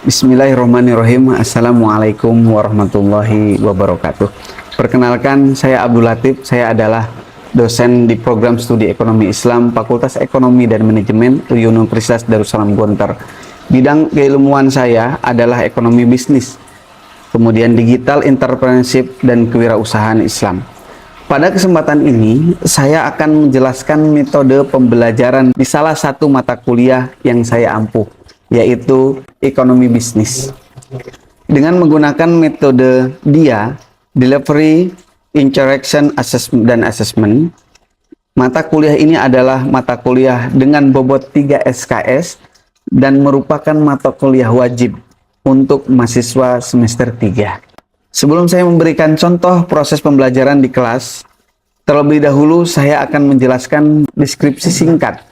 Bismillahirrahmanirrahim. Assalamualaikum warahmatullahi wabarakatuh. Perkenalkan, saya Abdul Latif. Saya adalah dosen di program studi Ekonomi Islam Fakultas Ekonomi dan Manajemen Universitas Darussalam Gontor. Bidang keilmuan saya adalah ekonomi bisnis, kemudian digital entrepreneurship dan kewirausahaan Islam. Pada kesempatan ini, saya akan menjelaskan metode pembelajaran di salah satu mata kuliah yang saya ampuh, yaitu ekonomi bisnis. Dengan menggunakan metode DIA, Delivery, Interaction, dan Assessment, mata kuliah ini adalah mata kuliah dengan bobot 3 SKS dan merupakan mata kuliah wajib untuk mahasiswa semester 3. Sebelum saya memberikan contoh proses pembelajaran di kelas, terlebih dahulu saya akan menjelaskan deskripsi singkat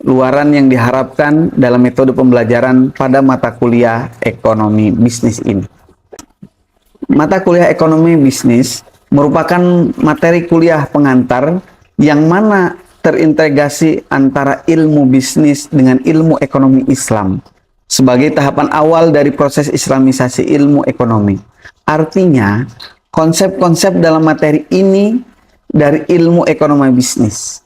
luaran yang diharapkan dalam metode pembelajaran pada mata kuliah ekonomi bisnis ini. Mata kuliah ekonomi bisnis merupakan materi kuliah pengantar yang mana terintegrasi antara ilmu bisnis dengan ilmu ekonomi Islam sebagai tahapan awal dari proses islamisasi ilmu ekonomi. Artinya, konsep-konsep dalam materi ini dari ilmu ekonomi bisnis,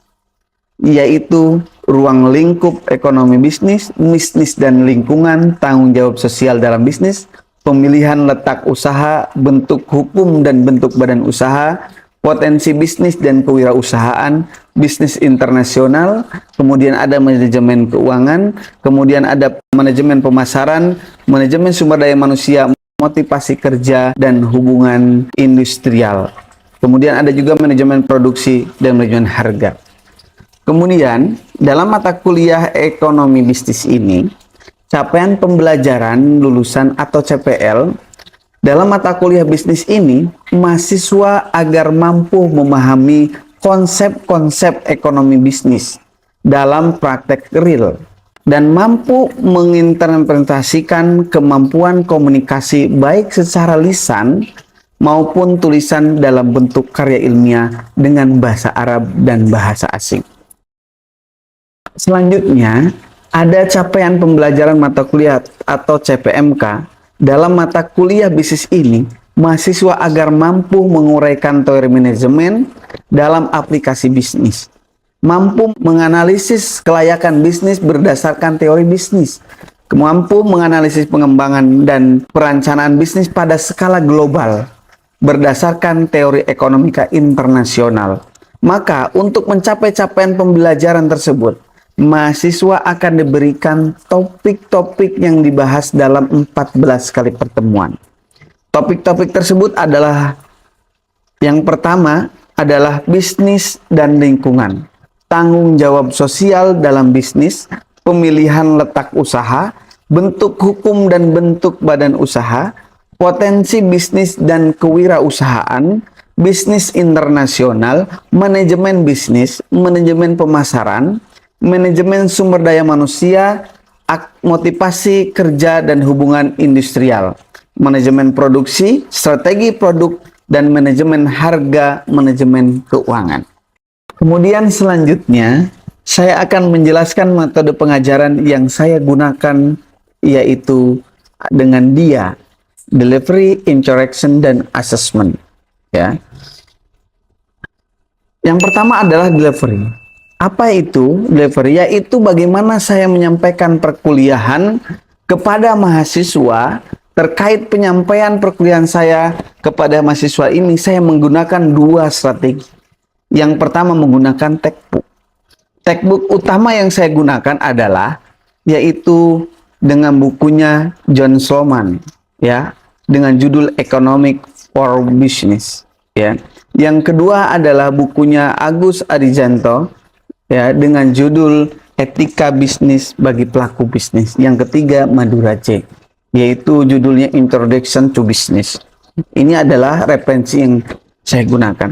yaitu ruang lingkup ekonomi bisnis, bisnis dan lingkungan, tanggung jawab sosial dalam bisnis, pemilihan letak usaha, bentuk hukum dan bentuk badan usaha, potensi bisnis dan kewirausahaan, bisnis internasional, kemudian ada manajemen keuangan, kemudian ada manajemen pemasaran, manajemen sumber daya manusia, motivasi kerja, dan hubungan industrial. Kemudian ada juga manajemen produksi dan manajemen harga. Kemudian, dalam mata kuliah ekonomi bisnis ini, capaian pembelajaran lulusan atau CPL, dalam mata kuliah bisnis ini, mahasiswa agar mampu memahami konsep-konsep ekonomi bisnis dalam praktek real, dan mampu mengimplementasikan kemampuan komunikasi baik secara lisan maupun tulisan dalam bentuk karya ilmiah dengan bahasa Arab dan bahasa asing. Selanjutnya, ada capaian pembelajaran mata kuliah atau CPMK. Dalam mata kuliah bisnis ini, mahasiswa agar mampu menguraikan teori manajemen dalam aplikasi bisnis, mampu menganalisis kelayakan bisnis berdasarkan teori bisnis, mampu menganalisis pengembangan dan perencanaan bisnis pada skala global berdasarkan teori ekonomika internasional. Maka untuk mencapai capaian pembelajaran tersebut, mahasiswa akan diberikan topik-topik yang dibahas dalam 14 kali pertemuan. Topik-topik tersebut adalah, yang pertama adalah bisnis dan lingkungan, tanggung jawab sosial dalam bisnis, pemilihan letak usaha, bentuk hukum dan bentuk badan usaha, potensi bisnis dan kewirausahaan, bisnis internasional, manajemen bisnis, manajemen pemasaran, manajemen sumber daya manusia, motivasi kerja dan hubungan industrial, manajemen produksi, strategi produk, dan manajemen harga, manajemen keuangan. Kemudian selanjutnya, saya akan menjelaskan metode pengajaran yang saya gunakan, yaitu dengan DIA, Delivery, Interaction, dan Assessment. Ya. Yang pertama adalah delivery. Apa itu delivery? Yaitu bagaimana saya menyampaikan perkuliahan kepada mahasiswa. Terkait penyampaian perkuliahan saya kepada mahasiswa ini, saya menggunakan dua strategi. Yang pertama menggunakan textbook. Textbook utama yang saya gunakan adalah yaitu dengan bukunya John Sloman, ya, dengan judul Economic for Business, ya. Yang kedua adalah bukunya Agus Adijanto, ya, dengan judul Etika Bisnis bagi Pelaku Bisnis. Yang ketiga Madura J, yaitu judulnya Introduction to Business. Ini adalah referensi yang saya gunakan.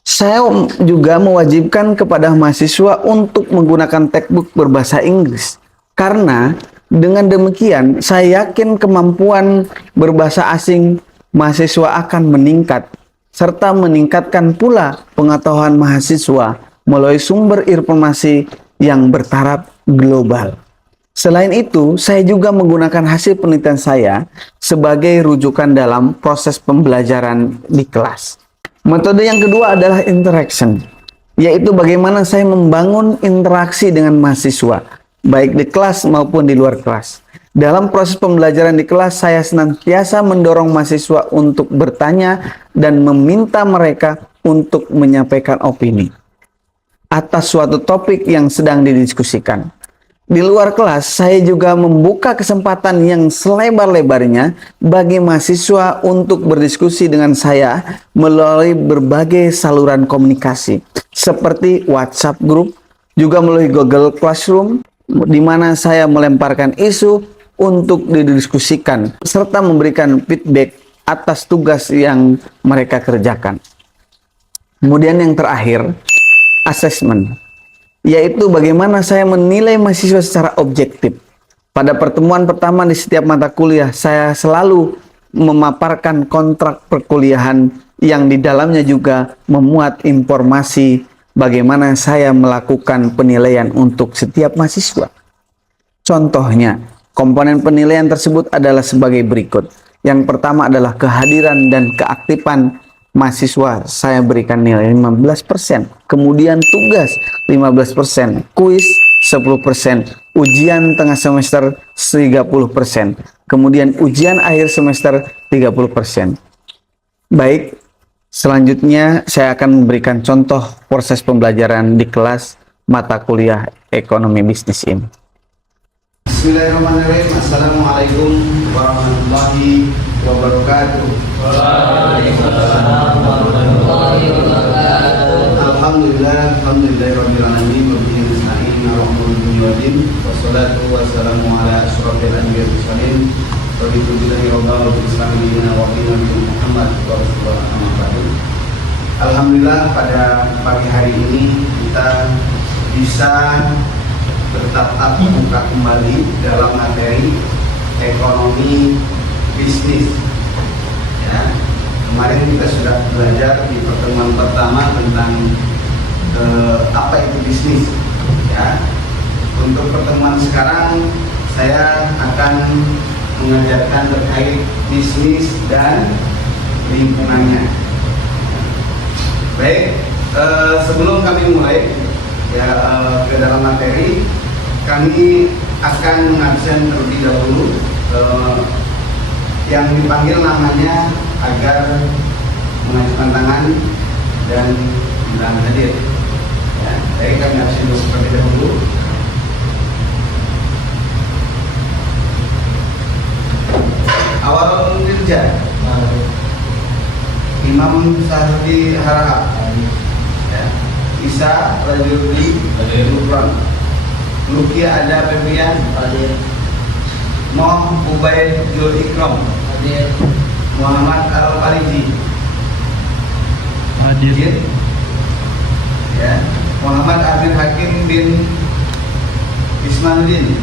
Saya juga mewajibkan kepada mahasiswa untuk menggunakan textbook berbahasa Inggris. Karena dengan demikian, saya yakin kemampuan berbahasa asing mahasiswa akan meningkat, serta meningkatkan pula pengetahuan mahasiswa melalui sumber informasi yang bertaraf global. Selain itu, saya juga menggunakan hasil penelitian saya sebagai rujukan dalam proses pembelajaran di kelas. Metode yang kedua adalah interaction, yaitu bagaimana saya membangun interaksi dengan mahasiswa, baik di kelas maupun di luar kelas. Dalam proses pembelajaran di kelas, saya senantiasa mendorong mahasiswa untuk bertanya dan meminta mereka untuk menyampaikan opini atas suatu topik yang sedang didiskusikan. Di luar kelas, saya juga membuka kesempatan yang selebar-lebarnya bagi mahasiswa untuk berdiskusi dengan saya melalui berbagai saluran komunikasi, seperti WhatsApp Group, juga melalui Google Classroom, di mana saya melemparkan isu untuk didiskusikan, serta memberikan feedback atas tugas yang mereka kerjakan. Kemudian yang terakhir, assessment, yaitu bagaimana saya menilai mahasiswa secara objektif. Pada pertemuan pertama di setiap mata kuliah, saya selalu memaparkan kontrak perkuliahan yang di dalamnya juga memuat informasi bagaimana saya melakukan penilaian untuk setiap mahasiswa. Contohnya, komponen penilaian tersebut adalah sebagai berikut. Yang pertama adalah kehadiran dan keaktifan mahasiswa, saya berikan nilai 15%. Kemudian tugas 15%, kuis 10%, ujian tengah semester 30%, kemudian ujian akhir semester 30%. Baik, selanjutnya saya akan memberikan contoh proses pembelajaran di kelas mata kuliah ekonomi bisnis ini. Bismillahirrahmanirrahim. Assalamualaikum warahmatullahi wabarakatuh. Waalaikumsalam warahmatullahi wabarakatuh. Alhamdulillahirabbil alamin wa bihi nasta'in ala umuri dunya waddin. Wassalatu wassalamu ala asyrofil anbiya'i wal mursalin. Raditu billahi rabban wa bil islami dinan wa bi nabiyina Muhammad wa rasulullah amma ba'du. Alhamdulillah, pada pagi hari ini kita bisa bertatap muka kembali dalam materi ekonomi bisnis. Ya, kemarin kita sudah belajar di pertemuan pertama tentang apa itu bisnis. Ya, untuk pertemuan sekarang saya akan mengajarkan terkait bisnis dan lingkungannya. Baik, sebelum kami mulai ke dalam materi, kami akan mengabsen terlebih dahulu yang dipanggil namanya agar mengajukan tangan dan bilang hadir. Ya, baik, kami absen dulu terlebih dahulu. Awal kerja Imam Sahdi Harahap, ya. Isa Rajuli Lukran, Lukia Ada Febrian, Moh Ubaid Jul Ikram, Muhammad Al-Fariji hadir, ya. Muhammad Abid Hakim bin Ismanuddin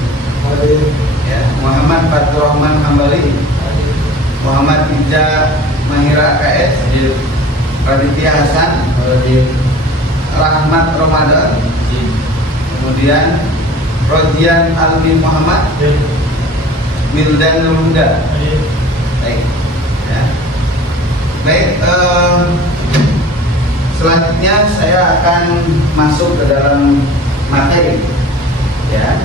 hadir, ya. Muhammad Fatur Rahman Hambali, Muhammad Ija Mahira KS hadir, Raditya Hasan hadir, Rahmat Ramadan, kemudian Rodian Almi Muhammad, Mildan Nurhuda. Baik, ya. Baik, selanjutnya saya akan masuk ke dalam materi, ya.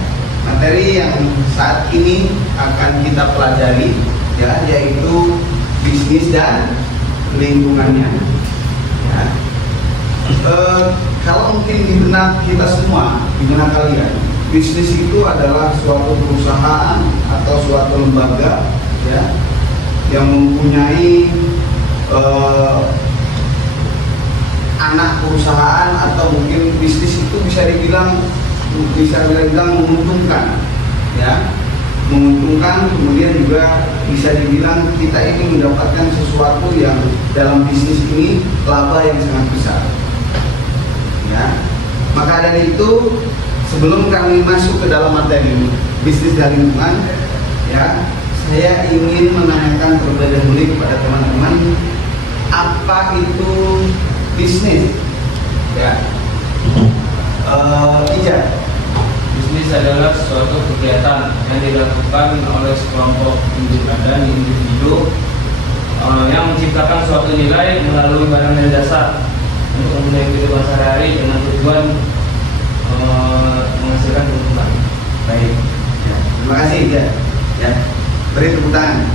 Materi yang saat ini akan kita pelajari, ya, yaitu bisnis dan lingkungannya. Ya. Kalau mungkin di benak kita semua, di benak kalian, bisnis itu adalah suatu perusahaan atau suatu lembaga, ya, yang mempunyai anak perusahaan, atau mungkin bisnis itu bisa dibilang menguntungkan, ya, menguntungkan. Kemudian juga bisa dibilang kita ini mendapatkan sesuatu yang dalam bisnis ini laba yang sangat besar. Ya, maka dari itu sebelum kami masuk ke dalam materi bisnis dan lingkungan, ya, saya ingin menanyakan terlebih dahulu kepada teman-teman, apa itu bisnis? Ya, Ija, bisnis adalah suatu kegiatan yang dilakukan oleh sekelompok individu yang menciptakan suatu nilai melalui barang dan jasa untuk memenuhi kehidupan sehari-hari dengan tujuan menghasilkan keuntungan. Baik. Ya, terima kasih ya. Ya. Beri tepuk tangan.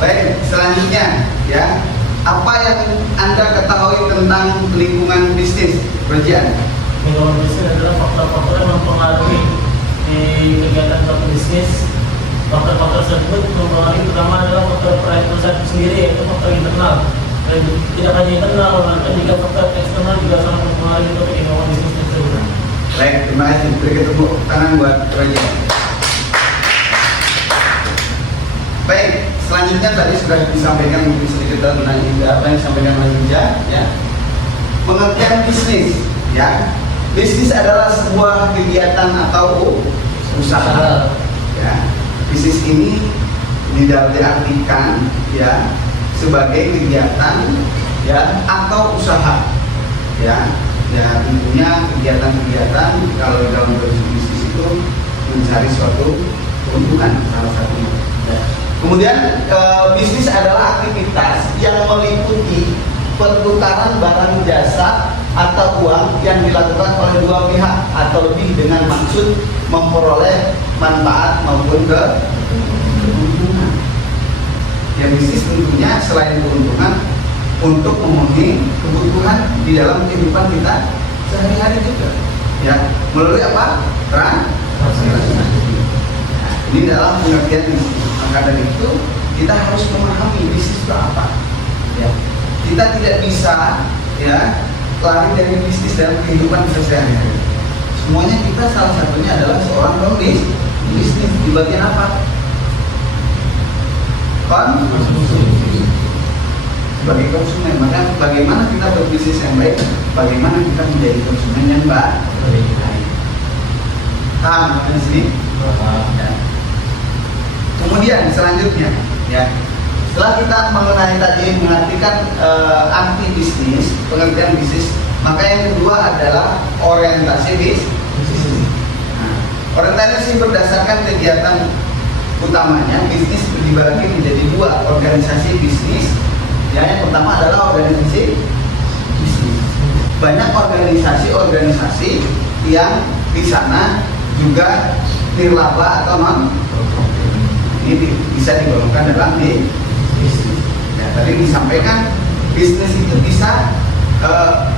Baik, selanjutnya ya, apa yang Anda ketahui tentang lingkungan bisnis kerjaan? Lingkungan bisnis adalah faktor-faktor yang mempengaruhi di kegiatan suatu bisnis. Faktor-faktor tersebut mempengaruhi pertama adalah faktor perusahaan sendiri, yaitu faktor internal. Dan tidak hanya internal, melainkan juga faktor eksternal juga sangat mempengaruhi untuk lingkungan bisnis tersebut. Baik, terima kasih. Beri tepuk tangan buat Roger. Baik, selanjutnya tadi sudah disampaikan mungkin sedikit tentang apa yang disampaikan oleh Ija, ya. Pengertian bisnis, ya. Bisnis adalah sebuah kegiatan atau usaha. Ya. Bisnis ini diartikan ya sebagai kegiatan ya atau usaha. Ya. Ya, tentunya kegiatan-kegiatan kalau dalam bisnis itu mencari suatu keuntungan salah satunya. Ya. Kemudian bisnis adalah aktivitas yang meliputi pertukaran barang jasa atau uang yang dilakukan oleh dua pihak atau lebih dengan maksud memperoleh manfaat maupun keuntungan. Ya, bisnis tentunya selain keuntungan untuk memenuhi kebutuhan di dalam kehidupan kita sehari-hari juga. Ya, melalui apa? Transaksi. Nah, ini dalam pengertian bisnis. Maka dari itu kita harus memahami bisnis itu apa. Ya, kita tidak bisa ya lari dari bisnis dalam kehidupan sehari-hari. Semuanya kita salah satunya adalah seorang pembisnis. Bisnis di bagian apa? Sebagai konsumen, maka bagaimana kita berbisnis yang baik, bagaimana kita menjadi konsumen yang baik. Paham di sini? Ya. Kemudian selanjutnya, ya, setelah kita mengenai tadi mengartikan arti bisnis, pengertian bisnis, maka yang kedua adalah orientasi bisnis. Nah, orientasi berdasarkan kegiatan utamanya, bisnis dibagi menjadi dua organisasi bisnis. Ya, yang pertama adalah organisasi bisnis. Banyak organisasi-organisasi yang di sana juga nirlaba atau non, ini bisa digolongkan dalam bisnis. Ya, tadi disampaikan bisnis itu bisa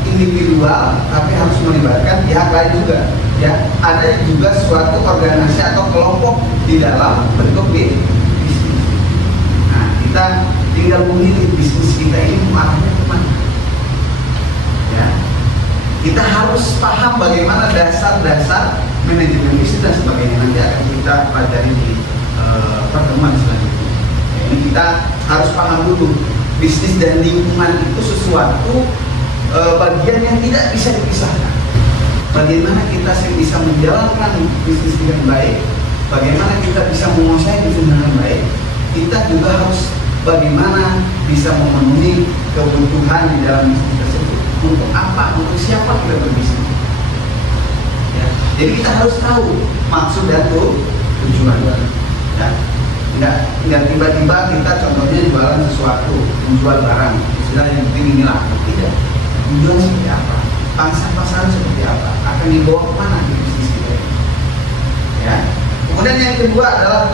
individual, tapi harus melibatkan pihak lain juga. Ya, ada juga suatu organisasi atau kelompok di dalam bentuk bisnis. Nah, kita tinggal memilih bisnis kita ini arahnya kemana. Ya, kita harus paham bagaimana dasar-dasar manajemen bisnis dan sebagainya, nanti akan kita pelajari di pertemuan selanjutnya. Ya, ini kita harus paham dulu bisnis dan lingkungan itu sesuatu bagian yang tidak bisa dipisahkan. Bagaimana kita bisa menjalankan bisnis dengan baik, bagaimana kita bisa menguasai bisnis dengan baik, kita juga harus bagaimana bisa memenuhi kebutuhan di dalam bisnis tersebut. Untuk apa? Untuk siapa kita berbisnis? Ya. Jadi kita harus tahu maksud dan tujuan. Ya. Nggak tiba-tiba kita contohnya jualan sesuatu, menjual barang, istilah yang penting inilah. Tidak. Tujuan seperti apa? Pangsa pasar seperti apa? Akan dibawa kemana di bisnis kita? Ya. Kemudian yang kedua adalah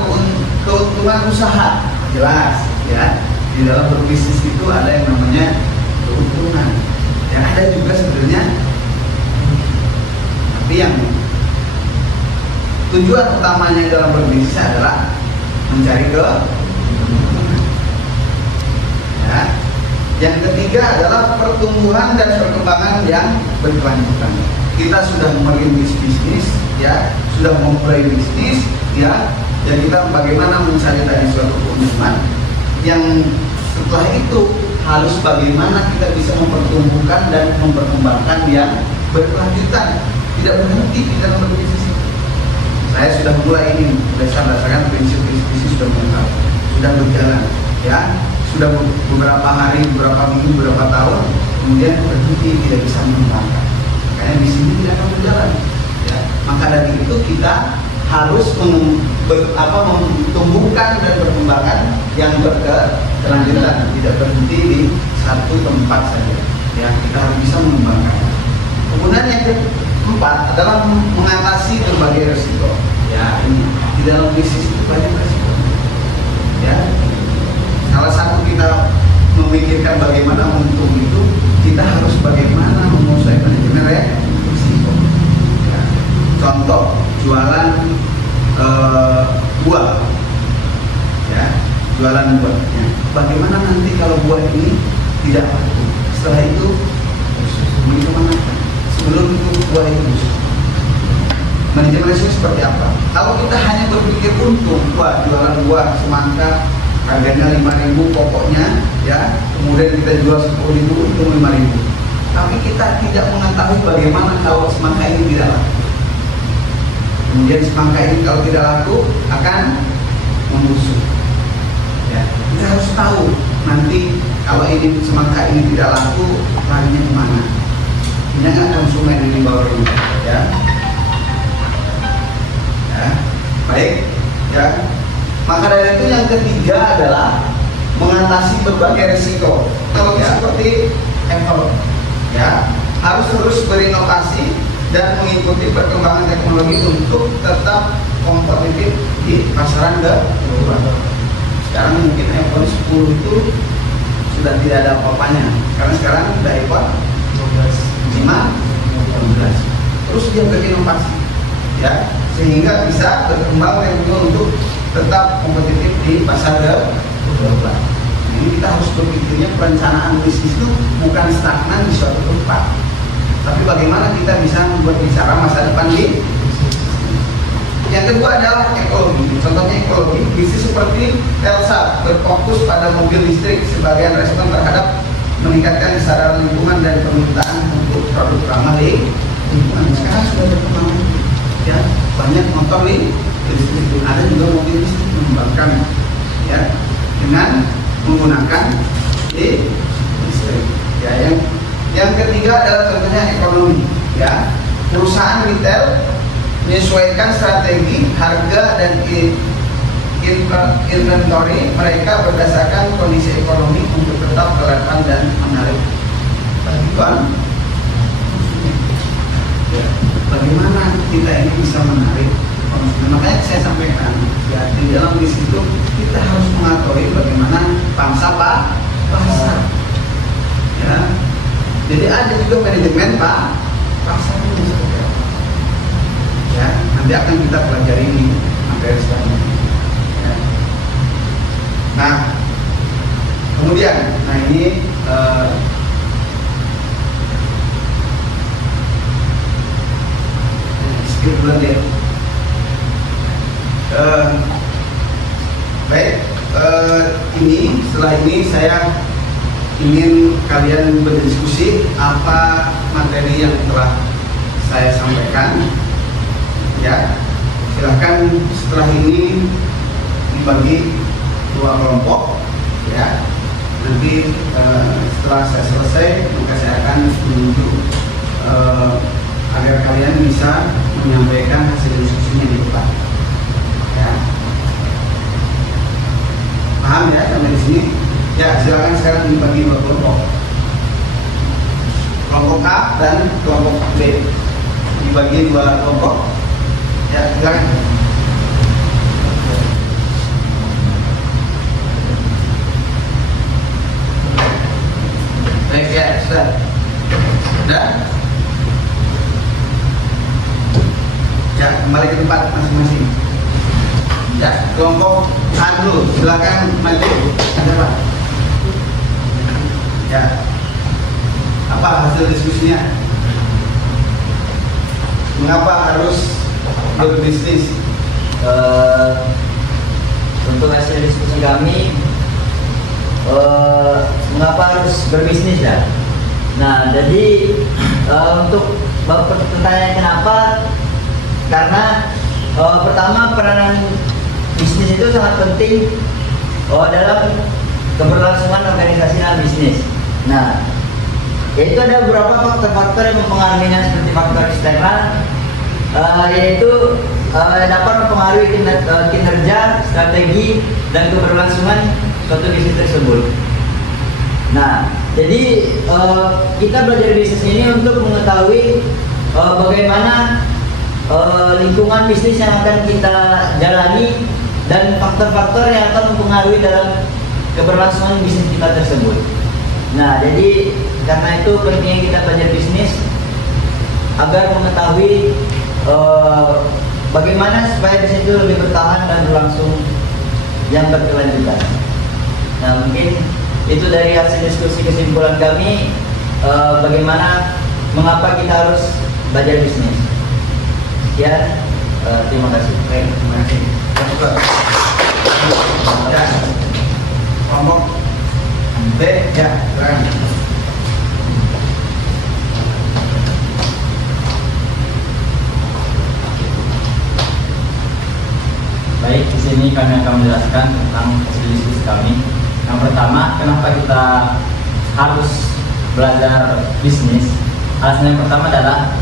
keuntungan usaha. Jelas. Ya, di dalam berbisnis itu ada yang namanya keuntungan. Yang ada juga sebenarnya, tapi yang tujuan utamanya dalam berbisnis adalah mencari keuntungan. Ya. Yang ketiga adalah pertumbuhan dan perkembangan yang berkelanjutan. Kita sudah merintis bisnis, ya, sudah memulai bisnis, ya, dan kita bagaimana mencari tadi suatu keuntungan. Yang setelah itu harus bagaimana kita bisa mempertumbuhkan dan memperkembangkan yang berkelanjutan, tidak berhenti di dalam berbisnis. Saya sudah mulai ini berdasarkan prinsip-prinsip bisnis sudah mengungkap, sudah berjalan, ya, sudah beberapa hari, beberapa minggu, beberapa tahun, kemudian berhenti tidak bisa mengembangkan. Makanya di sini tidak akan berjalan. Maka dari itu kita harus menumbuhkan dan berkembangkan yang berkelanjutan, tidak berhenti di satu tempat saja. Ya, kita harus bisa mengembangkan. Kemudian yang keempat adalah mengatasi berbagai risiko. Ya, ini di dalam bisnis itu banyak risiko. Ya, salah satu kita memikirkan bagaimana untung itu, kita harus bagaimana menguasai manajemen risiko. Ya. Contoh jualan buah, ya, jualan buah. Ya. Bagaimana nanti kalau buah ini tidak laku? Setelah itu bagaimana? Sebelum itu buah itu busuk. Manajemen risiko seperti apa? Kalau kita hanya berpikir untung, buah jualan buah semangka harganya 5.000 pokoknya, ya, kemudian kita jual 10.000 untung 5.000. Tapi kita tidak mengetahui bagaimana kalau semangka ini tidak laku. Kemudian semangka ini kalau tidak laku akan membusuk. Ya, kita harus tahu nanti kalau ini semangka ini tidak laku, larinya kemana? Ini nggak konsumen ini bawah ini, ya. Ya, baik, ya. Maka dari itu yang ketiga adalah mengatasi berbagai risiko. Kalau seperti Apple, ya, harus terus berinovasi dan mengikuti perkembangan teknologi untuk tetap kompetitif di pasaran global. Sekarang mungkin iPhone 10 itu sudah tidak ada apa-apanya, karena sekarang sudah iPhone 15. Terus dia berinovasi, ya, sehingga bisa berkembang untuk tetap kompetitif di pasar global. Ini kita harus berpikirnya perencanaan bisnis itu bukan stagnan di suatu tempat, tapi bagaimana kita bisa membuat bicara masa depan di. Yang kedua adalah ekologi. Contohnya ekologi, bisnis seperti Telsa berfokus pada mobil listrik sebagai respon terhadap meningkatkan kesadaran lingkungan dan permintaan untuk produk ramah lingkungan. Sekarang sudah berkembang, ya, banyak motor listrik, ada juga mobil listrik mengembangkan, ya, dengan menggunakan listrik. Ya, yang ketiga adalah contohnya ekonomi, ya, perusahaan retail menyesuaikan strategi harga dan inventory mereka berdasarkan kondisi ekonomi untuk tetap relevan dan menarik tujuan. Ya, bagaimana kita ini bisa menarik konsumen? Makanya saya sampaikan, ya, di dalam bisnis itu kita harus mengetahui bagaimana pangsa pasar. Ya, jadi ada juga manajemen pasar ini. Ya, nanti akan kita pelajari di materi selanjutnya. Ya. Nah, kemudian, ini skip dulu deh. Baik, setelah ini saya ingin kalian berdiskusi apa materi yang telah saya sampaikan. Ya, silahkan setelah ini dibagi 2 kelompok, ya. Nanti setelah saya selesai, maka saya akan menunjuk agar kalian bisa menyampaikan hasil diskusinya di depan. Ya, paham ya sampai di sini? Ya, silakan sekarang dibagi 2 kelompok. Kelompok A dan kelompok B dibagi 2 kelompok. Ya, silakan. Baik, ya, sudah. Sudah? Ya, kembali ke tempat masing-masing. Ya, kelompok A dulu, silakan maju. Ada Pak? Ya. Apa hasil diskusinya? Mengapa harus berbisnis? Untuk hasil diskusi kami, mengapa harus berbisnis ya? Nah, jadi untuk pertanyaan kenapa? Karena pertama peranan bisnis itu sangat penting dalam keberlangsungan organisasi dan bisnis. Nah, itu ada beberapa faktor-faktor yang mempengaruhinya seperti faktor eksternal, yaitu dapat mempengaruhi kinerja, strategi, dan keberlangsungan suatu bisnis tersebut. Nah, jadi kita belajar bisnis ini untuk mengetahui bagaimana lingkungan bisnis yang akan kita jalani dan faktor-faktor yang akan mempengaruhi dalam keberlangsungan bisnis kita tersebut. Nah, jadi karena itu pentingnya kita belajar bisnis agar mengetahui bagaimana supaya bisnis itu lebih bertahan dan berlangsung yang berkelanjutan. Nah, mungkin itu dari hasil diskusi kesimpulan kami bagaimana mengapa kita harus belajar bisnis. Sekian, terima kasih. Baik, terima kasih. Ya, kelompok B, ya, silakan. Baik, di sini kami akan menjelaskan tentang hasil diskusi kami. Yang pertama, kenapa kita harus belajar bisnis? Alasan yang pertama adalah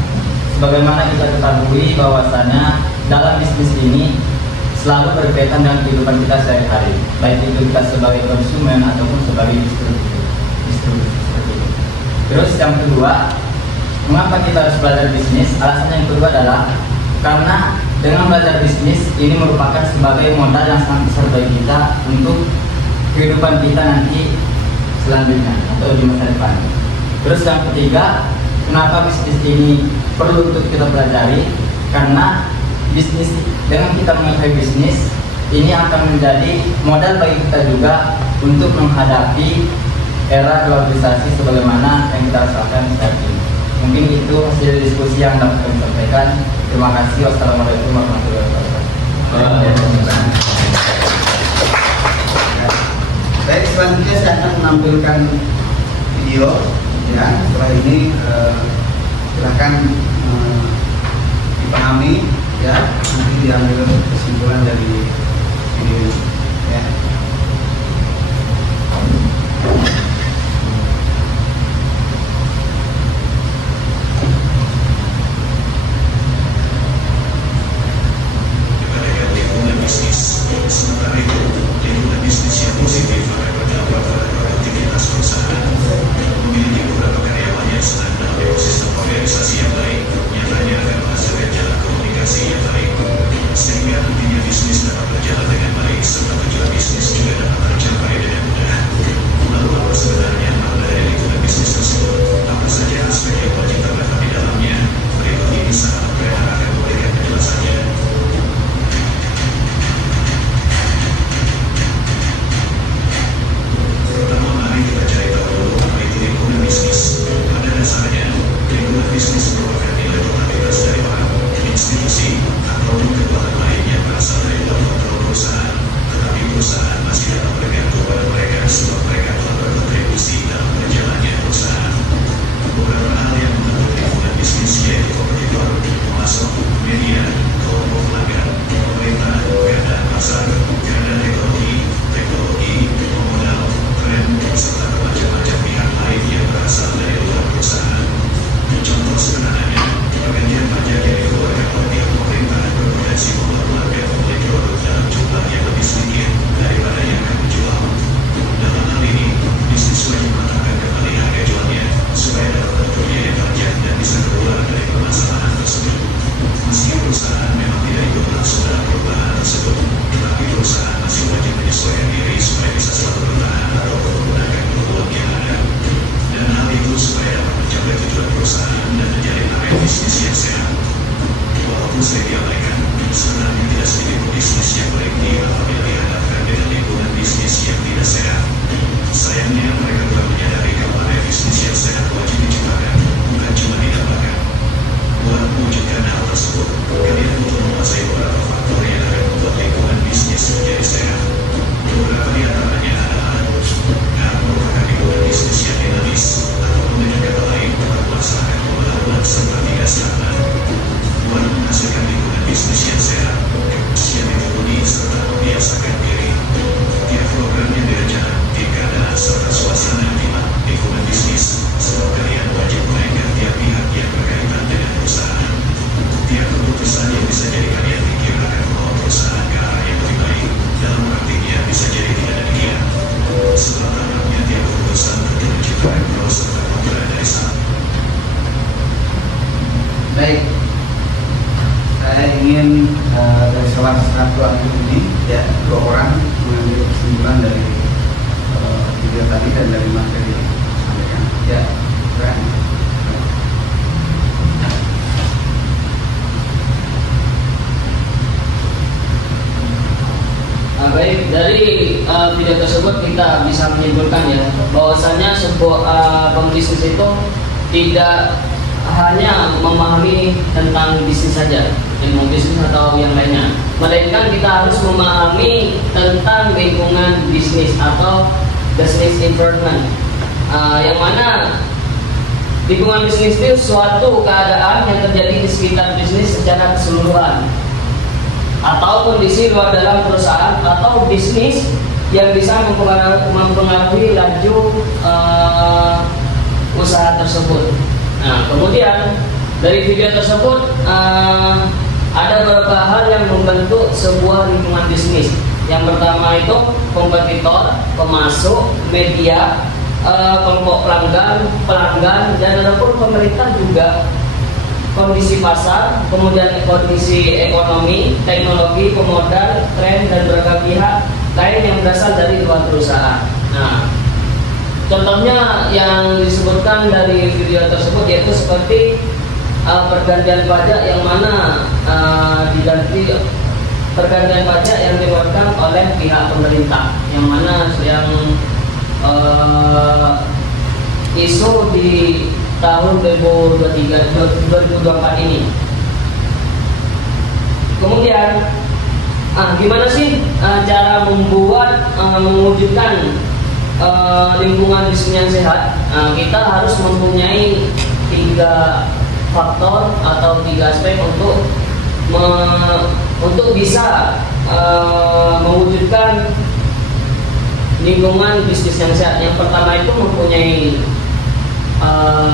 sebagaimana kita ketahui bahwasanya dalam bisnis ini selalu berkaitan dengan kehidupan kita sehari-hari, baik itu kita sebagai konsumen ataupun sebagai distributor. Terus yang kedua, mengapa kita harus belajar bisnis? Alasan yang kedua adalah karena dengan belajar bisnis ini merupakan sebagai modal yang sangat besar bagi kita untuk kehidupan kita nanti selanjutnya atau di masa depan. Terus yang ketiga, kenapa bisnis ini perlu untuk kita pelajari? Karena bisnis, dengan kita mengetahui bisnis ini akan menjadi modal bagi kita juga untuk menghadapi era globalisasi sebagaimana yang kita rasakan saat ini. Mungkin itu hasil diskusi yang dapat kami sampaikan. Terima kasih. Wassalamualaikum warahmatullahi wabarakatuh. Baik, selanjutnya saya akan menampilkan video. Ya, setelah ini silakan dipahami, ya, nanti diambil kesimpulan dari video ini. Ya. Sementara itu, lingkungan bisnis yang positif akan berdampak pada produktivitas perusahaan. Memiliki beberapa karyawan yang senang dalam ekosistem organisasi yang baik, nyatanya akan menghasilkan jalan komunikasi yang baik, sehingga nantinya bisnis dapat berjalan dengan baik serta tujuan bisnis juga dapat tercapai dengan mudah. Lalu apa sebenarnya makna dari lingkungan bisnis tersebut? Apa saja aspek yang wajib terdapat di dalamnya? Berikut ini sahabat trainer akan memberikan penjelasannya. Pertama, mari kita cari tahu dulu apa itu lingkungan bisnis. Pada dasarnya, lingkungan bisnis merupakan nilai totalitas dari orang, institusi, atau kekuatan lain yang berasal dari luar kontrol perusahaan. Tetapi perusahaan masih dapat bergantung pada mereka sebab mereka telah berkontribusi dalam berjalannya perusahaan. Beberapa hal yang membentuk lingkungan bisnis yaitu kompetitor, pemasok, media, kelompok pelanggan, pemerintah, keadaan pasar, keadaan teknologi, pemodal, tren, serta bermacam-macam pihak lain yang berasal dari luar perusahaan. Contoh sederhananya, pergantian pajak yang dikeluarkan oleh pihak pemerintah berpotensi membuat pelanggan membeli produk dalam jumlah yang lebih sedikit daripada yang akan dijual. Dalam hal ini, bisnis wajib menetapkan kembali harga jualnya supaya dapat mengatur biaya pajak dan bisa keluar dari permasalahan tersebut. Meski perusahaan memang tidak ikut langsung dalam perubahan tersebut, tetapi perusahaan masih wajib menyesuaikan diri supaya bisa selalu bertahan atau menggunakan peluang yang ada. Dan hal itu supaya dapat mencapai tujuan perusahaan dan menjalin area bisnis yang sehat. Walaupun saya diabaikan, sebenarnya tidak sedikit bisnis yang berhenti apabila dihadapkan dengan lingkungan bisnis yang tidak sehat. Sayangnya mereka belum menyadari kalau area bisnis yang sehat wajib diciptakan, bukan cuma didapatkan. Buat mewujudkan hal tersebut, kalian butuh menguasai beberapa faktor yang akan membuat lingkungan bisnis menjadi sehat. Beberapa di antaranya adalah merupakan lingkungan bisnis yang dinamis, atau dengan kata lain dapat melaksanakan pembangunan serta tidak stagnan. Buat menghasilkan lingkungan bisnis yang sehat, yang ditekuni serta membiasakan diri. Tiap program yang direncanakan di keadaan serta suasana yang dimat lingkungan bisnis, sebab kalian wajib melainkan tiap pihak yang berkaitan dengan perusahaan. Tiap keputusan salah satu ahli ini ya, 2 orang mengambil kesimpulan dari video tadi dan dari materi yang disampaikan. Ya, keren. Baik, dari video tersebut kita bisa menyimpulkan ya bahwasanya sebuah pembisnis itu tidak hanya memahami tentang bisnis saja, ilmu bisnis atau yang lainnya, melainkan kita harus memahami tentang lingkungan bisnis atau business environment, yang mana lingkungan bisnis itu suatu keadaan yang terjadi di sekitar bisnis secara keseluruhan, atau kondisi luar dalam perusahaan atau bisnis yang bisa mempengaruhi laju usaha tersebut. Nah, kemudian dari video tersebut ada beberapa hal yang membentuk sebuah lingkungan bisnis. Yang pertama itu kompetitor, pemasok, media, kelompok pelanggan, dan walaupun pemerintah juga, kondisi pasar, kemudian kondisi ekonomi, teknologi, pemodal, tren, dan berbagai pihak lain yang berasal dari luar perusahaan. Nah, contohnya yang disebutkan dari video tersebut yaitu seperti pergantian pajak yang mana diganti pergantian pajak yang dikeluarkan oleh pihak pemerintah, yang mana yang isu di tahun 2024 ini. Kemudian gimana sih cara mewujudkan lingkungan bisnis yang sehat? Kita harus mempunyai 3 faktor atau 3 aspek untuk bisa mewujudkan lingkungan bisnis yang sehat. Yang pertama itu mempunyai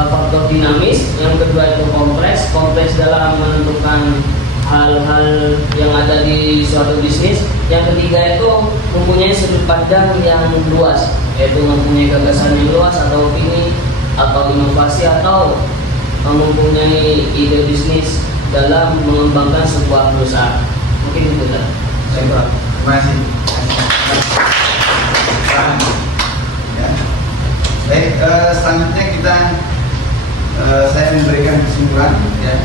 faktor dinamis, yang kedua itu kompleks dalam menentukan hal-hal yang ada di suatu bisnis. Yang ketiga itu mempunyai sudut pandang yang luas, yaitu mempunyai gagasan yang luas atau opini atau inovasi atau mempunyai ide bisnis dalam mengembangkan sebuah perusahaan. Mungkin itu lah. Terima kasih. Ya. Baik, selanjutnya saya memberikan kesimpulan ya.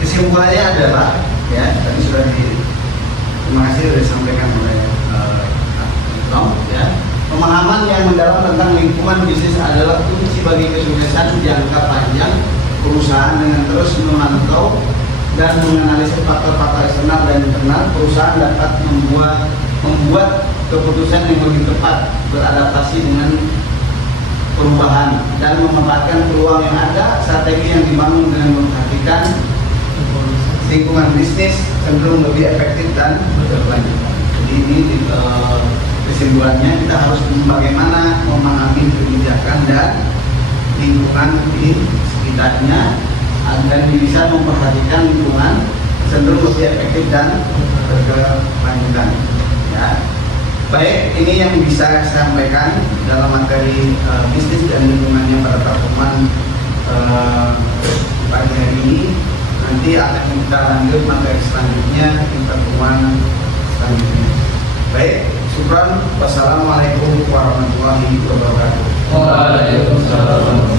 Kesimpulannya adalah ya, tadi terima kasih sudah disampaikan oleh Tom ya. Pemahaman yang mendalam tentang lingkungan bisnis adalah kunci bagi kesuksesan jangka panjang perusahaan. Dengan terus memantau dan menganalisis faktor-faktor eksternal dan internal, perusahaan dapat membuat keputusan yang lebih tepat, beradaptasi dengan perubahan dan memanfaatkan peluang yang ada. Strategi yang dibangun dengan memperhatikan lingkungan bisnis cenderung lebih efektif dan berkelanjutan. Jadi ini kesimpulannya, kita harus bagaimana memahami kebijakan dan lingkungan di sekitarnya agar bisa memperhatikan lingkungan cenderung lebih efektif dan berkelanjutan. Ya. Baik, ini yang bisa saya sampaikan dalam materi bisnis dan lingkungannya pada pertemuan pagi hari ini. Nanti akan kita lanjut materi selanjutnya di pertemuan selanjutnya. Baik, syukran. Wassalamualaikum warahmatullahi wabarakatuh. Waalaikumsalam.